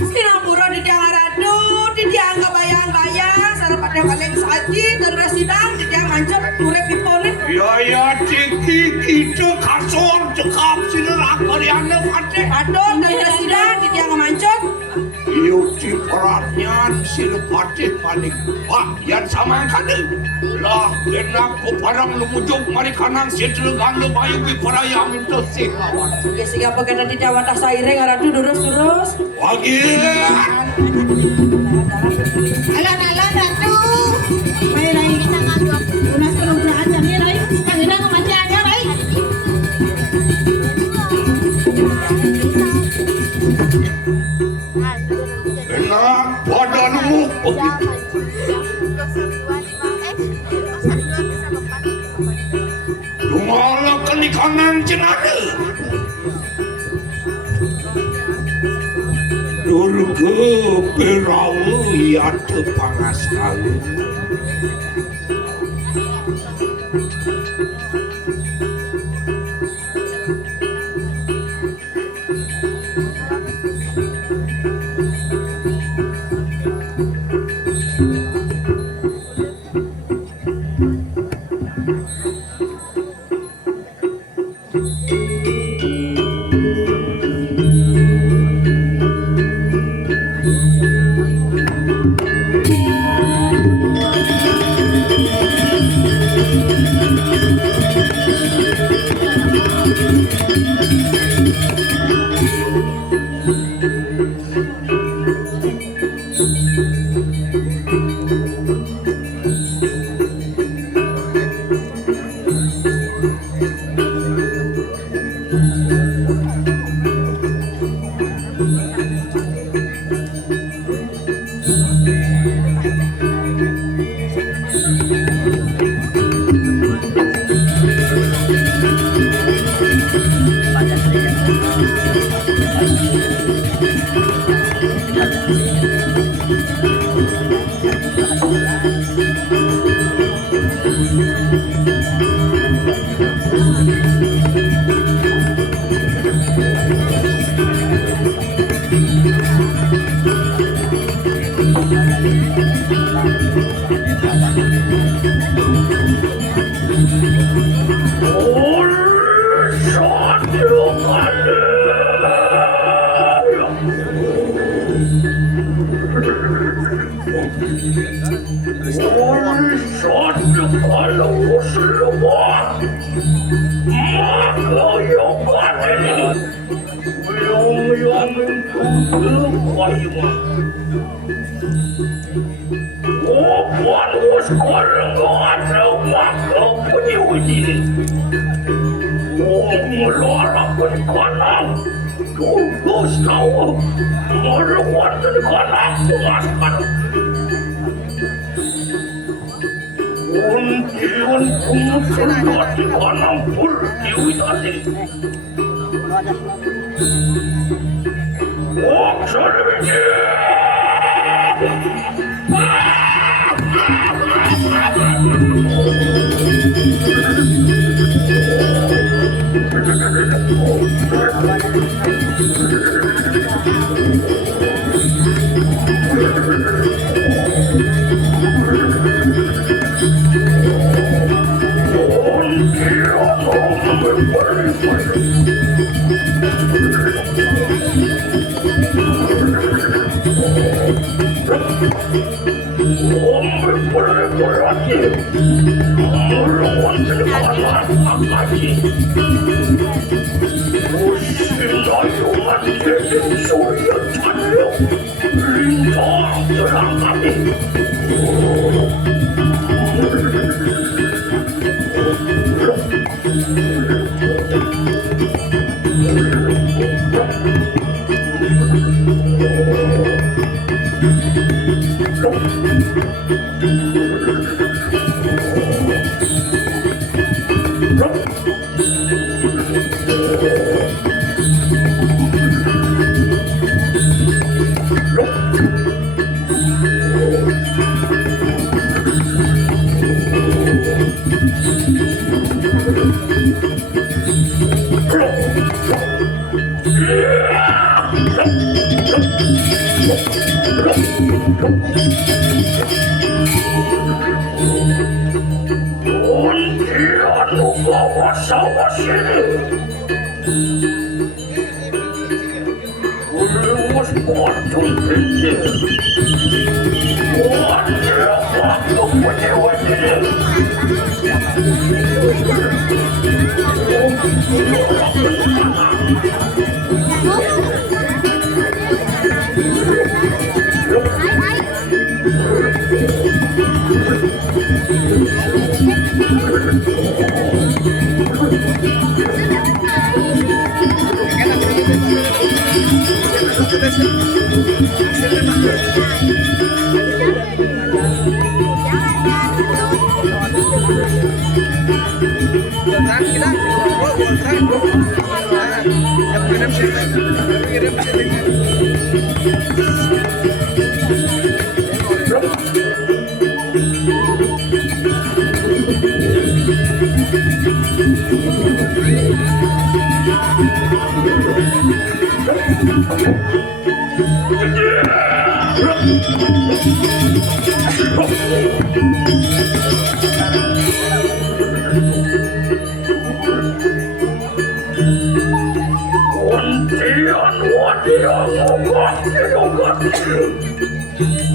Sinambura di Diang Aradu, di Diang Kabayang-bayang, sarapannya paling saji, dan residang di Diang Mancur, urep pipone. Ya ciki kita kasur cekap sinerak kalian pate. Aduh, dan residang di Diang Mancur. Yuk ci peratnya silupate paling wah yang sama kade. Lah enak ku parang lumujuk mari kanang sitregan lu bayu ki paraya minto sihawan. Siga pagana di Diang Watah Saire Aradu durus-durus. Wagi. Alon-alon Ratu. May rai kita ngadu unas kelumraan jani rai. Kangina kemaciannya rai. Enak badanmu. Dumala kelikanan cenade. Durga perawu ya tepangas kali.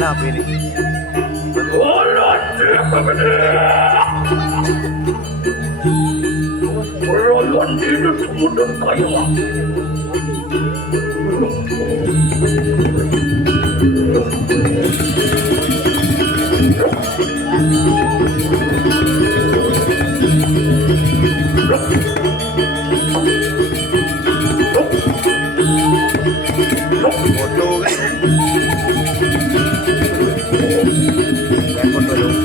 Kenapa ini? Foto kan? Kan foto dulu.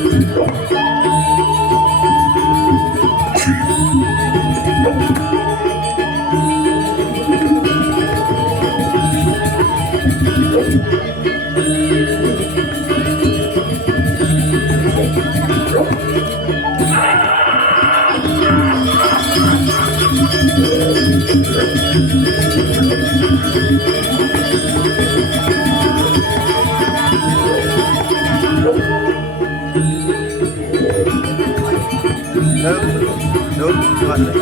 Đâu, bạn đấy.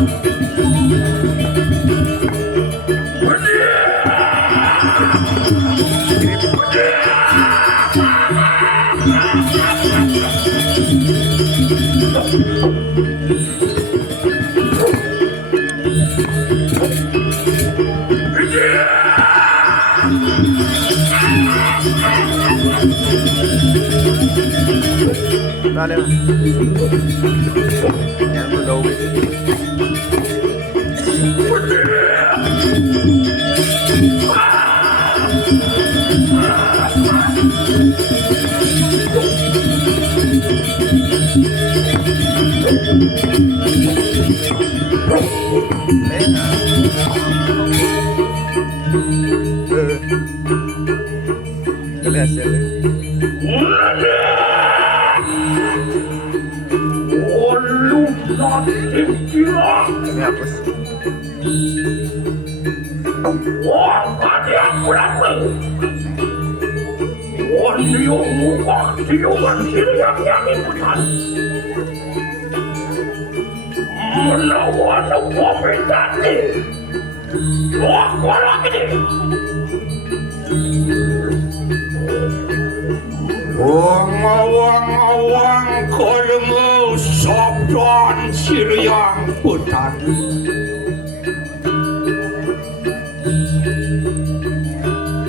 Ra đây mà. Nhắn vào đâu đi. Đấy hả? Lihat ya. Ini apa sih? Wang kolemu sobron siryang putan.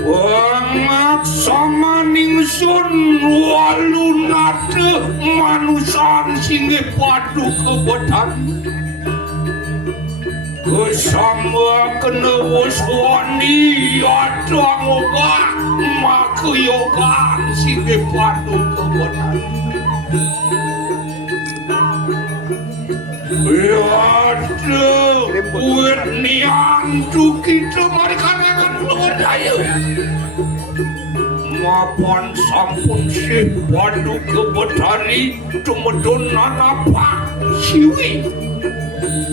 Wang sama ningsun walunate manusan singe padu kebetan. Kesama kena waswani adang oga maka yoga singe padu kebetan. Biada uet niang tu kita mari kanangan keluar daya. Mapan sampun si padu kebetani tumedun nanapak siwi.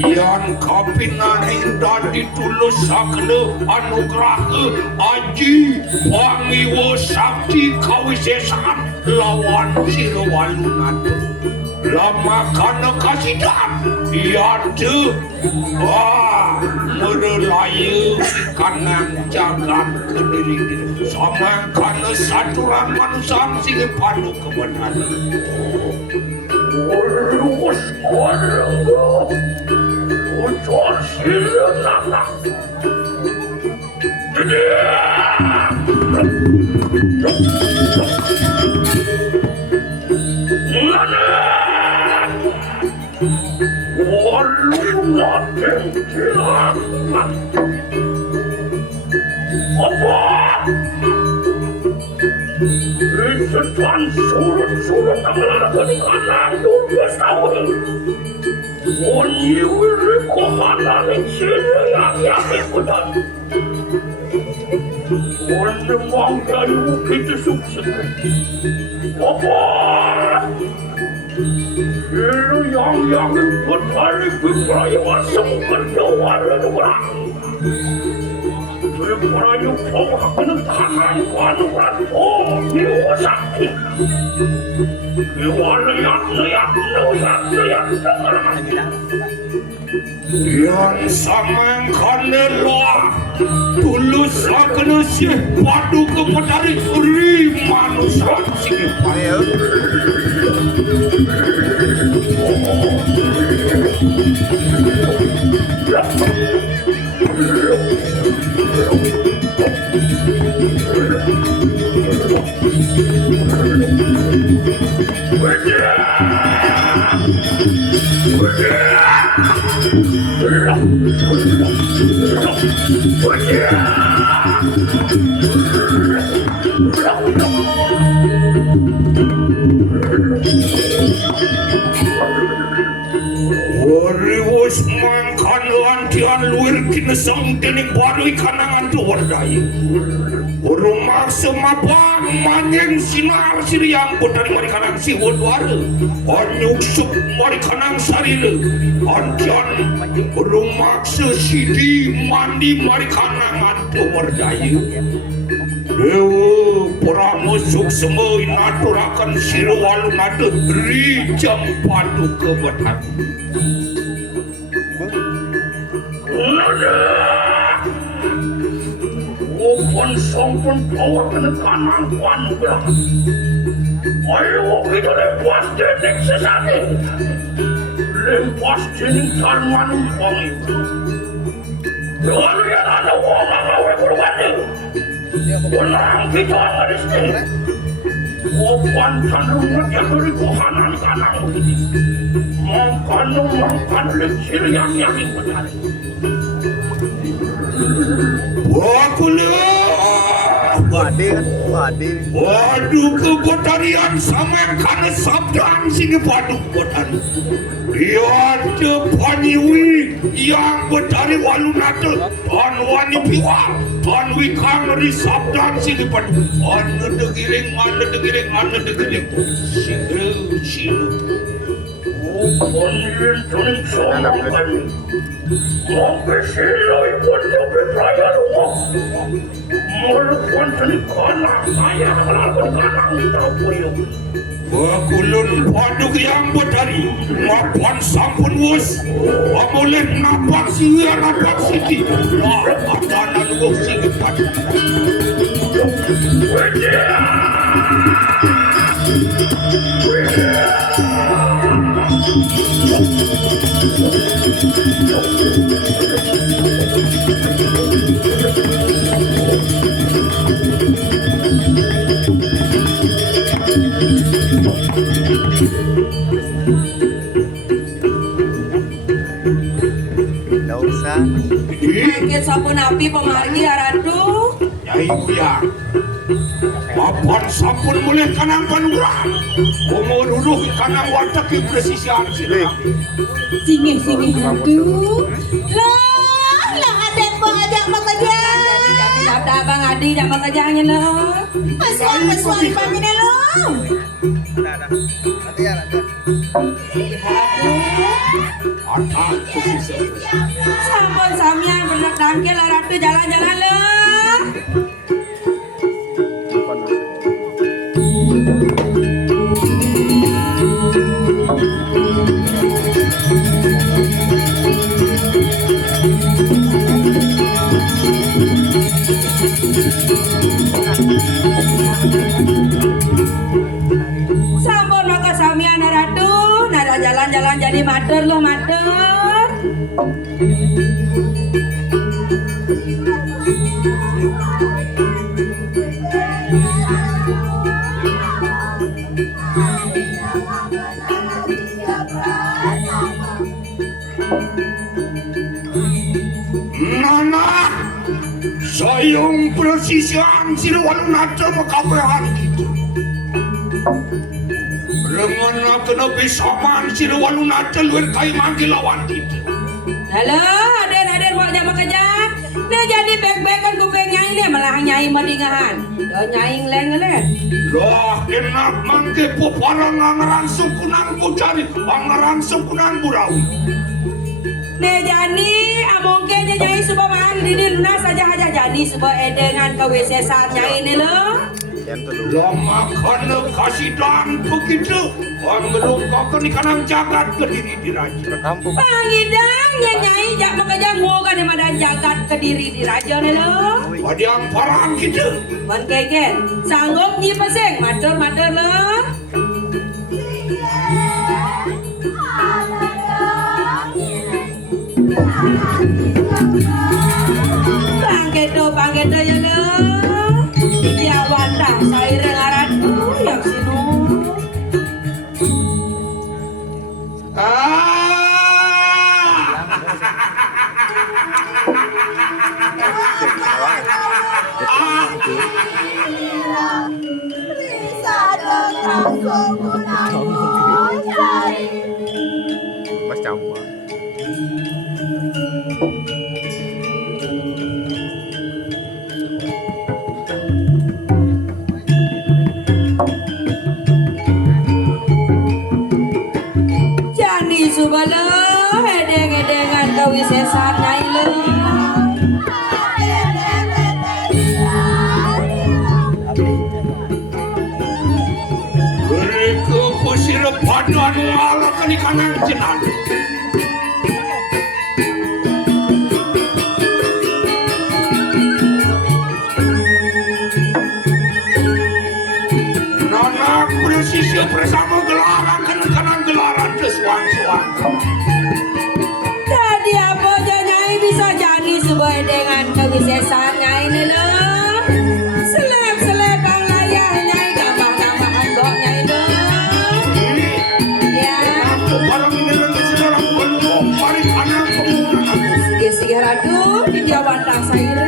Yan kapinaning dadi tulus sakna anugrah aji wangiwo sakti kawisesan lawan Sirowalunat lama kana kasidan yaitu merelayu kanan jagat kediri sama kana saturan manusia sing padu kebenaran Urus kono ucor silana Setan surut-surut mengalahkan kanan 12 tahun. Menyiwiri kohanan sini yang ikutan. Mendemang dari bukit sukses. Apa? Ini yang ikut hari berperayaan sempat doa orang. Berperayaan pengakuan tangan kanuran di sakti. Lihat. Yang samang kanelah tulus sakna sih padu kepadari ri manusia sing Wariwos mangkan lantian luir kinesang dening barui kanangan tuwardai. Rumah semapa manyeng sinar siriang bodari marikanang siwodwara. Anyuk sup marikanang sarila. Anjan rumah sesidi mandi marikanangan tuwardai. Dewa para musuh semua inaturakan Sirowalunat ri jam padu kebetan. Upon sampun power kena kanan kuan belah. Ayo kita lepas denek sesati. Lepas jening karman umpami. Lalu yang ada wong ngawe kurwani. Ulang kita ngaris ni. Upon tanungan yang dari kohanan kanan begini. Mangkan lecir yang ikutan. Waduh kebotarian sama yang kana sabdan sini padu kebotari. Biar depanyiwi yang betari Walunat Tuan wani piwa Tuan wikang ri sabdan sini padu. Anu degiring silu. Konyen tuning sama kali. Mabesilo ikut sampai perayaan rumah. Melakukan tuning kanak saya melakukan kanak tampuyuk. Kulun paduk yang betari. Mapan sampun wus. Amoleh napak siya napak siti. Makanan wuk singit padu. Tidak usah. Sakit sampun api pemargi aradu. Nyai Buya. Papan sampun mulai kanang panurah. Umur duduk kanang watak ke presisian sini. Sini aduh. Lah ada apa ajak bekerja. Ada Abang Adi jangan kerjanya lo. Masuan panggil lo. Nanti ya. Anak kusisa. Sampun samian bener tangkil lah ratu jalan-jalan lah. Depan masuk. Sampun maka samian ratu, nara jalan-jalan jadi matur loh matur. Nana, sayung persisian siluan naca makabehan gitu. Lengan kena besaman siluan naca luar kai manggil lawan gitu. Halo, aden mau jam kerja. Nah jadi bek-bekan kuping nyai deh malah nyai madingahan. Do nyai ngeleng-ngeleng. Lah enak mangke poparang angaran sukunan ku cari angaran sukunan burau. Nah jadi mungkin nyai subah man dini lunas saja aja jadi subah edengan kewesesan nyai ini loh. Yan tuh dulu. Lama kana kasidan begitu. Angelung kau ni kanang jagat kediri diraja. Kampung. Pangidang nyai jak makaja ngoga di madan jagat kediri di raja nih loh. Wadiang parang gitu. Wan keken sanggup nyi peseng matur loh. Pangketo ya loh. Dia wanda saire ngaran yang sinu. Mas campur. Jani subalo edeng-edengan kewisesan nyai lo. Mereka pusir padan ala kani kanan jenan. Nana presisi bersama gelaran kanan gelaran kesuan-suan. Tadi apa aja nyai bisa jadi sebuah dengan kewisesan nyai ini lo. Seleb-seleb bang layar nyai gampang-gampang anggok nyai lo. Ya, Aku barang ini lagi sekarang belum mari kanan kemudian aku. sige-sige ratu di dia wanda saire.